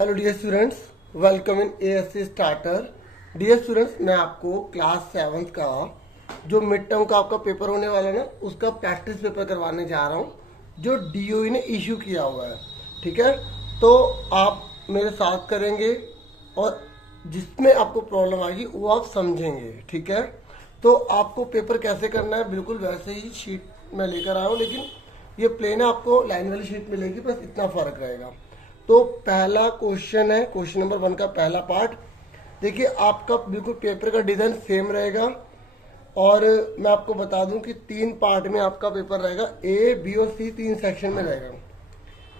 Hello dear students, welcome in ASC starter. Dear students, मैं आपको class 7 का जो मिड टर्म का आपका पेपर होने वाला है ना, उसका प्रैक्टिस पेपर करवाने जा रहा हूँ जो डीओई ने इशू किया हुआ है। ठीक है, तो आप मेरे साथ करेंगे और जिसमें आपको प्रॉब्लम आएगी वो आप समझेंगे। ठीक है, तो आपको पेपर कैसे करना है बिल्कुल वैसे ही शीट मैं लेकर आया हूँ, लेकिन ये प्लेन है, आपको लाइन वाली शीट मिलेगी, बस इतना फर्क रहेगा। तो पहला क्वेश्चन है, क्वेश्चन नंबर 1 का पहला पार्ट। देखिए आपका बिल्कुल पेपर का डिजाइन सेम रहेगा और मैं आपको बता दूं कि 3 पार्ट में आपका पेपर रहेगा। ए, बी और सी 3 सेक्शन में रहेगा।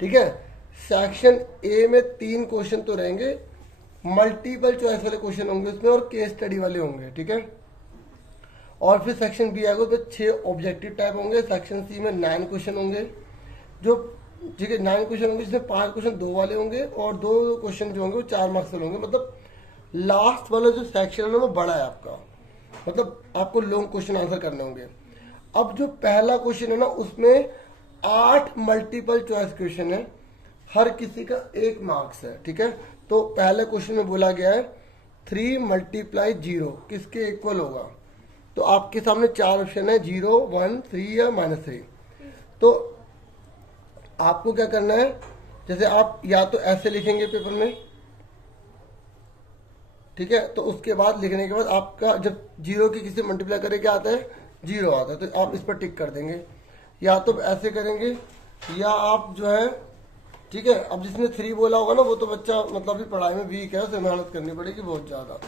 ठीक है, सेक्शन ए में 3 क्वेश्चन तो रहेंगे, मल्टीपल चॉइस वाले क्वेश्चन होंगे उसमें और केस स्टडी वाले होंगे। ठीक है, और फिर सेक्शन बी आएगा उसमें 6 ऑब्जेक्टिव टाइप होंगे। सेक्शन सी में 9 क्वेश्चन होंगे जो, ठीक है, 9 क्वेश्चन होंगे जिसमें 5 क्वेश्चन 2 वाले होंगे और 2 क्वेश्चन जो होंगे वो 4 मार्क्स वाले होंगे। मतलब लास्ट वाला जो सेक्शन है ना वो बड़ा है आपका, मतलब आपको लॉन्ग क्वेश्चन आंसर करने होंगे। अब जो पहला क्वेश्चन है ना उसमें 8 मल्टीपल चॉइस क्वेश्चन है, हर किसी का 1 मार्क्स है। ठीक है, तो पहले क्वेश्चन में बोला गया है 3 × 0 किसके इक्वल होगा। तो आपके सामने 4 ऑप्शन है, 0, 1, 3 या -3। तो आपको क्या करना है, जैसे आप या तो ऐसे लिखेंगे पेपर में, ठीक है, तो उसके बाद लिखने के बाद आपका जब 0 की किसी मल्टीप्लाई करे क्या आता है, 0 आता है, तो आप इस पर टिक कर देंगे। या तो ऐसे करेंगे या आप जो है, ठीक है, अब जिसने 3 बोला होगा ना वो तो बच्चा मतलब अभी पढ़ाई में वीक है, उसे मेहनत करनी पड़ेगी बहुत ज्यादा।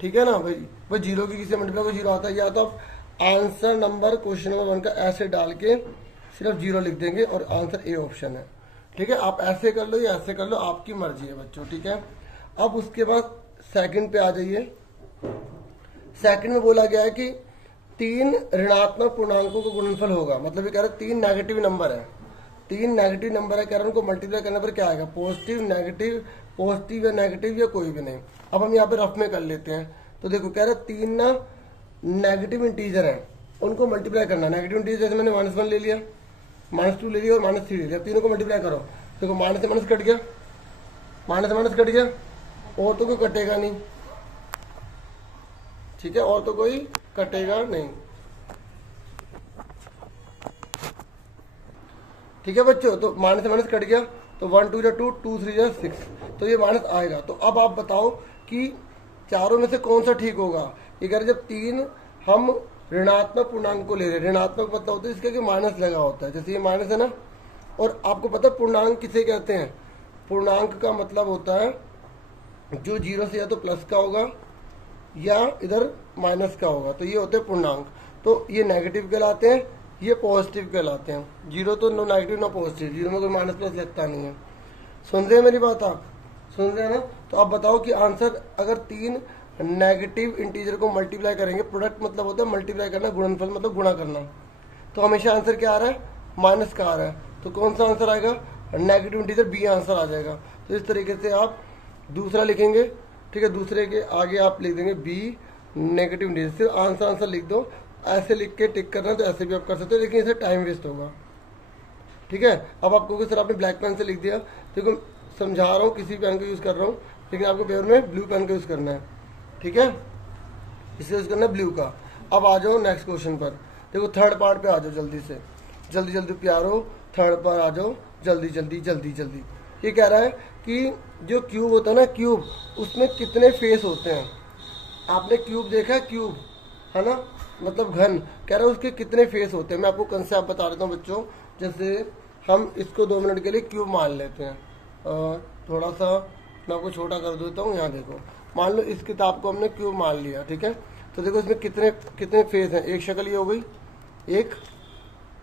ठीक है ना भाई, वो 0 की किसी मल्टीप्लाई को 0 आता है। या तो आप आंसर नंबर क्वेश्चन नंबर 1 का ऐसे डाल के सिर्फ 0 लिख देंगे और आंसर ए ऑप्शन है। ठीक है, आप ऐसे कर लो या ऐसे कर लो, आपकी मर्जी है बच्चों। ठीक है, अब उसके बाद सेकंड पे आ जाइए। सेकंड में बोला गया है कि 3 ऋणात्मक पूर्णांकों का गुणनफल होगा। मतलब ये कह रहे हैं 3 नेगेटिव नंबर है, 3 नेगेटिव नंबर है, कह रहे हैं उनको मल्टीप्लाई करने पर क्या आएगा, पॉजिटिव, नेगेटिव, पॉजिटिव या नेगेटिव या कोई भी नहीं। अब हम यहाँ पे रफ में कर लेते हैं। तो देखो कह रहे 3 ना नेगेटिव इंटीजर है, उनको मल्टीप्लाई करना। नेगेटिव इंटीजर जैसे मैंने -1 ले लिया, -2 ले लिया और -3 ले लिया, तीनों को मल्टीप्लाई करो। देखो माइनस से माइनस कट गया, माइनस से माइनस कट गया, और तो कोई कटेगा नहीं। ठीक है, और तो कोई कटेगा नहीं। ठीक है बच्चों, तो माइनस से माइनस कट गया, तो 1 2 2, 2 3 6, तो ये माइनस आएगा। तो अब आप बताओ कि चारों में से कौन सा ठीक होगा। ये कह रहे जब 3 हम ऋणात्मक पूर्णांक को ले रहे हैं, ऋणात्मक मतलब होता है इसका कि माइनस लगा होता है, जैसे ये माइनस है ना। और आपको पता है पूर्णांक किसे कहते हैं, पूर्णांक का मतलब होता है जो 0 से या तो प्लस का होगा या इधर माइनस का होगा, तो ये होते हैं पूर्णांक। तो ये नेगेटिव कहलाते हैं, ये पॉजिटिव कहलाते हैं। 0 तो नो नेगेटिव ना पॉजिटिव, 0 में कोई माइनस प्लस लगता नहीं है। सुन रहे हैं मेरी बात, आप सुन रहे हैं ना। तो आप बताओ कि आंसर अगर 3 नेगेटिव इंटीजर को मल्टीप्लाई करेंगे, प्रोडक्ट मतलब होता है मल्टीप्लाई करना, गुणनफल मतलब गुणा करना, तो हमेशा आंसर क्या आ रहा है, माइनस का आ रहा है। तो कौन सा आंसर आएगा, नेगेटिव इंटीजर, बी आंसर आ जाएगा। तो इस तरीके से आप दूसरा लिखेंगे। ठीक है, दूसरे के आगे आप लिख देंगे बी नेगेटिव इंटीजर, सिर्फ आंसर लिख दो। ऐसे लिख के टिक करना तो ऐसे भी आप कर सकते हो, लेकिन इससे टाइम वेस्ट होगा। ठीक है, अब आपको सर आपने ब्लैक पेन से लिख दिया, देखो समझा रहा हूँ, किसी पेन का यूज कर रहा हूँ, लेकिन आपको पेपर में ब्लू पेन का यूज करना है। ठीक है, इसे यूज करना है ब्लू का। अब आ जाओ नेक्स्ट क्वेश्चन पर। देखो थर्ड पार्ट पे आ जाओ जल्दी से, जल्दी जल्दी प्यारो, थर्ड पर आ जाओ जल्दी जल्दी जल्दी जल्दी। ये कह रहा है कि जो क्यूब होता है ना, क्यूब उसमें कितने फेस होते हैं। आपने क्यूब देखा है, क्यूब है ना, मतलब घन, कह रहा है उसके कितने फेस होते हैं। मैं आपको कंसेप्ट बता देता हूँ बच्चों। जैसे हम इसको 2 मिनट के लिए क्यूब मान लेते हैं, थोड़ा सा मैं आपको छोटा कर देता हूँ। यहाँ देखो, मान लो इस किताब को हमने क्यूब मान लिया। ठीक है, तो देखो इसमें कितने कितने फेस हैं। एक शक्ल ये हो गई 1,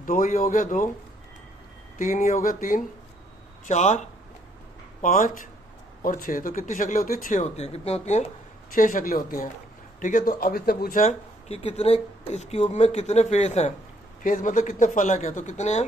2 ये हो गया 2, 3 ये हो गया 3, 4, 5 और 6। तो कितनी शक्लें होती हैं, 6 होती हैं। कितनी होती हैं, 6 शक्लें होती हैं। ठीक है, तो अब इसने पूछा है कि कितने इस क्यूब में कितने फेस हैं। फेस मतलब कितने फलक है, तो कितने हैं,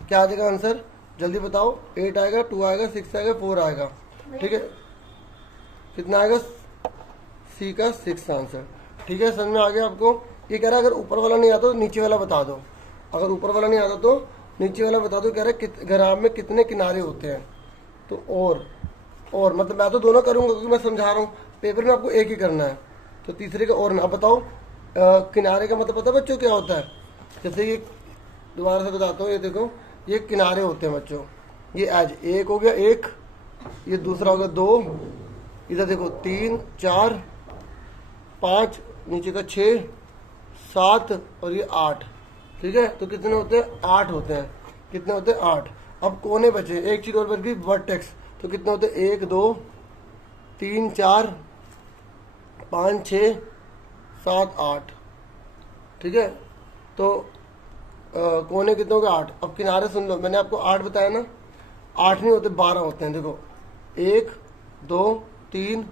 क्या आ जाएगा आंसर, जल्दी बताओ। 8 आएगा, 2 आएगा, 6 आएगा, 4 आएगा। ठीक है, कितना आएगा, सी का 6 आंसर। ठीक है, समझ में आ गया आपको। ये कह रहा है अगर ऊपर वाला नहीं आता तो नीचे वाला बता दो, अगर ऊपर वाला नहीं आता तो नीचे वाला बता दो। कह रहा है ग्राफ में कितने किनारे होते हैं। तो और मतलब मैं तो दोनों करूंगा क्योंकि मैं समझा रहा हूँ, पेपर में आपको एक ही करना है। तो तीसरे का और ना। अब बताओ किनारे का मतलब पता है बच्चों क्या होता है? जैसे ये दोबारा से बताता हूँ, ये देखो ये किनारे होते हैं बच्चों, ये एज एक हो गया एक, ये दूसरा हो गया दो, इधर देखो 3 4 5, नीचे का 6 7 और ये 8। ठीक है, तो कितने होते हैं? 8 होते हैं। कितने होते हैं? 8। अब कोने बचे, एक चीज और बच गई वर्टेक्स, तो कितने होते हैं? 1 2 3 4 5 6 7 8। ठीक है, तो कोने कितने हो गए? 8। अब किनारे सुन लो, मैंने आपको 8 बताया ना, 8 नहीं होते 12 होते हैं। देखो 1 2 3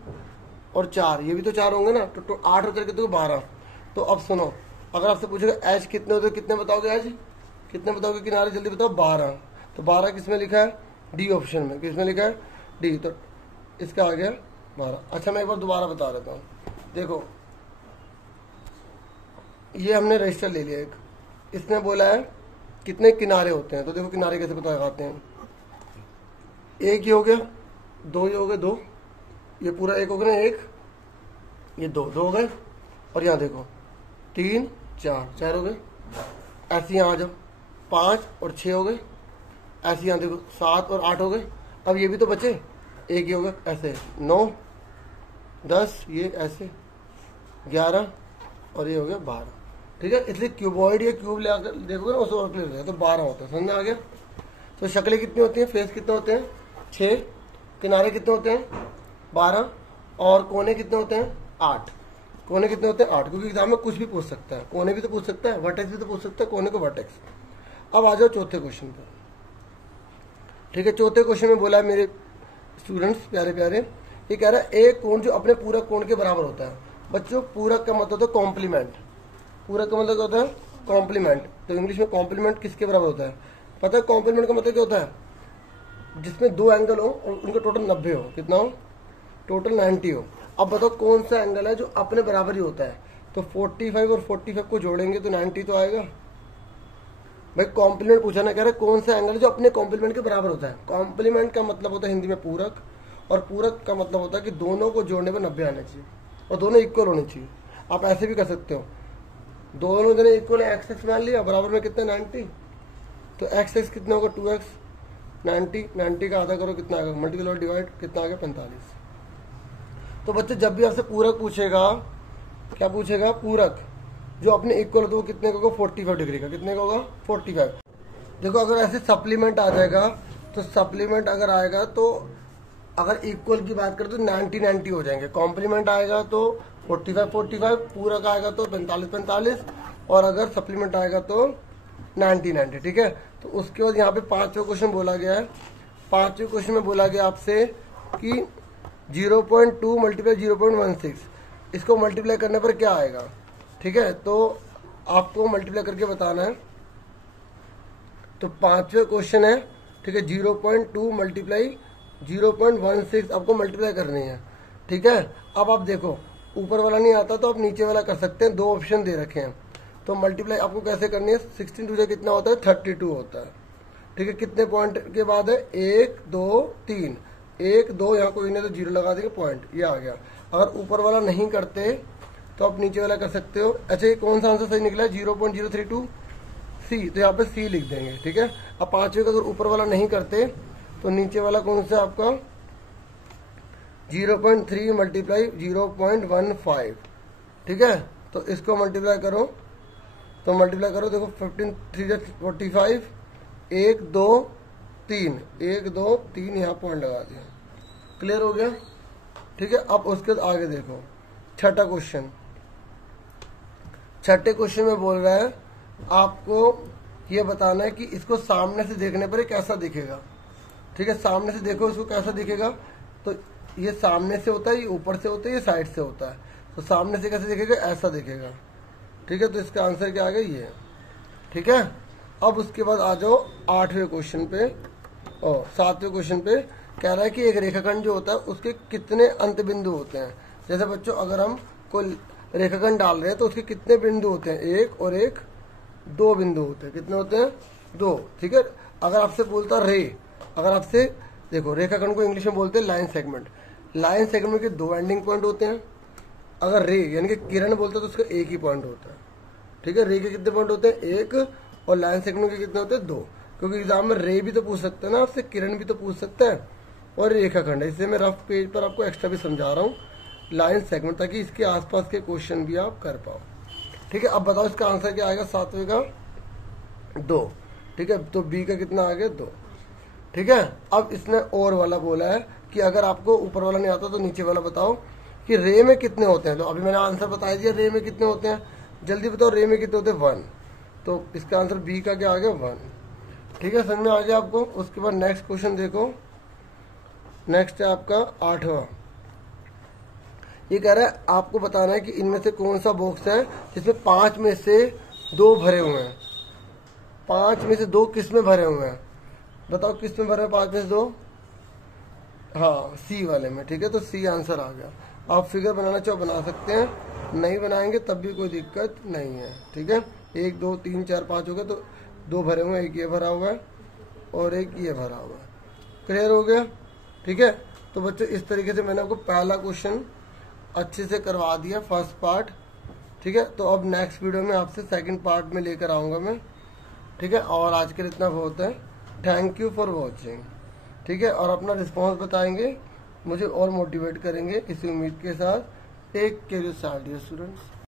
और 4, ये भी तो 4 होंगे ना, तो 8 होते कितने? 12। तो अब सुनो, अगर आपसे पूछेगा एच कितने होते, कितने बताओगे? एच कितने बताओगे किनारे? जल्दी बताओ। 12। तो 12 किसमें लिखा है? डी ऑप्शन में। किसमें लिखा है? डी। तो इसका आ गया 12। अच्छा मैं एक बार दोबारा बता देता हूँ। देखो ये हमने रजिस्टर ले लिया एक, इसने बोला है कितने किनारे होते हैं। तो देखो किनारे कैसे पता लगाते हैं। एक ही हो गया, दो ही हो गए, दो, ये पूरा एक हो गया ना, एक, ये दो हो गए, और यहाँ देखो 3 4 हो गए। ऐसे यहाँ आ जाओ 5 और 6 हो गए। ऐसे यहाँ देखो 7 और 8 हो गए। अब ये भी तो बचे, एक ही हो गए। ऐसे 9 10, ये ऐसे 11 और ये हो गया 12। ठीक है, इसलिए क्यूबॉइड या क्यूब ले आकर देखोगे ना, उस और क्लियर हो गया। तो 12 होता है, समझ में आ गया। तो शक्लें कितनी होती हैं? फेस कितने होते हैं? 6। किनारे कितने होते हैं? 12। और कोने कितने होते हैं? 8। कोने कितने होते हैं? 8। क्योंकि एग्जाम में कुछ भी पूछ सकता है, कोने भी तो पूछ सकता है, वर्टेक्स भी तो पूछ सकता है, कोने को वर्टेक्स। अब आ जाओ चौथे क्वेश्चन पर। ठीक है, चौथे क्वेश्चन में बोला है मेरे स्टूडेंट्स प्यारे प्यारे, ये कह रहा है एक कोण जो अपने पूरक कोण के बराबर होता है। बच्चों पूरक का मतलब होता है कॉम्प्लीमेंट। पूरक का मतलब क्या होता है? कॉम्प्लीमेंट। तो इंग्लिश में कॉम्प्लीमेंट किसके बराबर होता है? पता है कॉम्प्लीमेंट का मतलब क्या होता है? जिसमें दो एंगल हो और उनका टोटल 90 हो। कितना हो? टोटल 90 हो। अब बताओ कौन सा एंगल है जो अपने बराबर ही होता है? तो 45 और 45 को जोड़ेंगे तो 90 तो आएगा। भाई कॉम्प्लीमेंट पूछा ना, कह रहा है कौन सा एंगल है जो अपने कॉम्प्लीमेंट के बराबर होता है। कॉम्प्लीमेंट का मतलब होता है हिंदी में पूरक, और पूरक का मतलब होता है कि दोनों को जोड़ने पर 90 आना चाहिए और दोनों इक्वल होने चाहिए। आप ऐसे भी कर सकते हो, दोनों जने इक्वल एक्स एक्स मान लिया, बराबर में कितना? 90। तो एक्स एक्स कितना होगा? 2x। 90 का आधा करो कितना आएगा? मल्टीपल और डिवाइड कितना आ गया? 45। तो बच्चे जब भी आपसे पूरक पूछेगा, क्या पूछेगा? पूरक जो अपने इक्वल हो तो वो कितने का होगा? 45 डिग्री का। कितने का होगा? 45। देखो अगर ऐसे सप्लीमेंट आ जाएगा, तो सप्लीमेंट अगर आएगा तो अगर इक्वल की बात करें तो 90 हो जाएंगे। कॉम्प्लीमेंट आएगा तो 45, पूरक आएगा तो 45, और अगर सप्लीमेंट आएगा तो 90। ठीक है, तो उसके बाद यहाँ पे 5वां क्वेश्चन बोला गया है। 5वें क्वेश्चन में बोला गया आपसे कि 0.2 मल्टीप्लाई 0.16, इसको मल्टीप्लाई करने पर क्या आएगा? ठीक है, तो आपको मल्टीप्लाई करके बताना है। तो 5वें क्वेश्चन है, ठीक है, 0.2 मल्टीप्लाई 0.16 आपको मल्टीप्लाई करनी है। ठीक है, अब आप देखो ऊपर वाला नहीं आता तो आप नीचे वाला कर सकते हैं, 2 ऑप्शन दे रखे हैं। तो मल्टीप्लाई आपको कैसे करनी है? 16 टू कितना होता है? 32 होता है। ठीक है, कितने पॉइंट के बाद है? 1 2 3, 1 2, यहाँ कोई नहीं तो 0 लगा देंगे, पॉइंट ये आ गया। अगर ऊपर वाला नहीं करते तो आप नीचे वाला कर सकते हो। अच्छा ये कौन सा आंसर सही निकला है? 0.032 सी, तो यहाँ पे सी लिख देंगे। ठीक है, अब 5वें का अगर ऊपर वाला नहीं करते तो नीचे वाला कौन सा आपका? 0.3 मल्टीप्लाई 0.15। ठीक है, तो इसको मल्टीप्लाई करो, तो मल्टीप्लाई करो, देखो 15 3 45, 1 2 3, 1 2 3, यहाँ पॉइंट लगा दिया। क्लियर हो गया? ठीक है, अब उसके बाद आगे देखो छठा क्वेश्चन। छठे क्वेश्चन में बोल रहा है आपको ये बताना है कि इसको सामने से देखने पर ये कैसा दिखेगा। ठीक है, सामने से देखो इसको कैसा दिखेगा। तो ये सामने से होता है, ये ऊपर से होता है, ये साइड से होता है। तो सामने से कैसे दिखेगा? ऐसा दिखेगा। ठीक है, तो इसका आंसर क्या आ गया? ये। ठीक है, अब उसके बाद आ जाओ 8वें क्वेश्चन पे और 7वें क्वेश्चन पे। कह रहा है कि एक रेखाखंड जो होता है उसके कितने अंत बिंदु होते हैं। जैसे बच्चों अगर हम कोई रेखाखंड डाल रहे हैं तो उसके कितने बिंदु होते हैं? 1 और 1 2 बिंदु होते हैं। कितने होते हैं? 2। ठीक है, अगर आपसे बोलता रे, अगर आपसे देखो रेखाखंड को इंग्लिश में बोलते हैं लाइन सेगमेंट। लाइन सेगमेंट के दो एंडिंग पॉइंट होते हैं। अगर रे यानी कि किरण बोलते हैं तो उसका एक ही पॉइंट होता है, ठीक है। रे के कितने पॉइंट होते हैं? एक, और लाइन सेगमेंट के कितने होते हैं? दो। क्योंकि एग्जाम में रे भी तो पूछ सकते हैं ना आपसे, किरण भी तो पूछ सकता है, और रेखाखंड है। इसलिए मैं रफ पेज पर आपको एक्स्ट्रा भी समझा रहा हूँ लाइन सेगमेंट, ताकि इसके आसपास के क्वेश्चन भी आप कर पाओ, ठीक है। अब बताओ इसका आंसर क्या आएगा? 7वें का 2, ठीक है। तो बी का कितना आ गया? 2, ठीक है। अब इसने और वाला बोला है कि अगर आपको ऊपर वाला नहीं आता तो नीचे वाला बताओ कि रे में कितने होते हैं। तो अभी मैंने आंसर बता दिया रे में कितने होते हैं, जल्दी बताओ रे में कितने होते हैं? 1। तो इसका आंसर बी का क्या आ गया? 1, ठीक है। समझ में आ गया आपको? उसके बाद नेक्स्ट क्वेश्चन देखो, नेक्स्ट है आपका 8वां। ये कह रहा है आपको बताना है कि इनमें से कौन सा बॉक्स है जिसमें 5 में से 2 भरे हुए हैं। 5 में से 2 किस में भरे हुए हैं? बताओ किस में भरे हैं 5 में से 2? हाँ, सी वाले में, ठीक है। तो सी आंसर आ गया। आप फिगर बनाना चाहो बना सकते हैं, नहीं बनाएंगे तब भी कोई दिक्कत नहीं है, ठीक है। 1 2 3 4 5 हो गए, तो 2 भरे हुए हैं, एक ये भरा हुआ है और एक ये भरा हुआ है। क्लियर हो गया, ठीक है। तो बच्चों इस तरीके से मैंने आपको पहला क्वेश्चन अच्छे से करवा दिया, फर्स्ट पार्ट, ठीक है। तो अब नेक्स्ट वीडियो में आपसे सेकंड पार्ट में लेकर आऊँगा मैं, ठीक है। और आज के लिए इतना बहुत है। थैंक यू फॉर वॉचिंग, ठीक है। और अपना रिस्पॉन्स बताएंगे, मुझे और मोटिवेट करेंगे, इसी उम्मीद के साथ। Take care your students.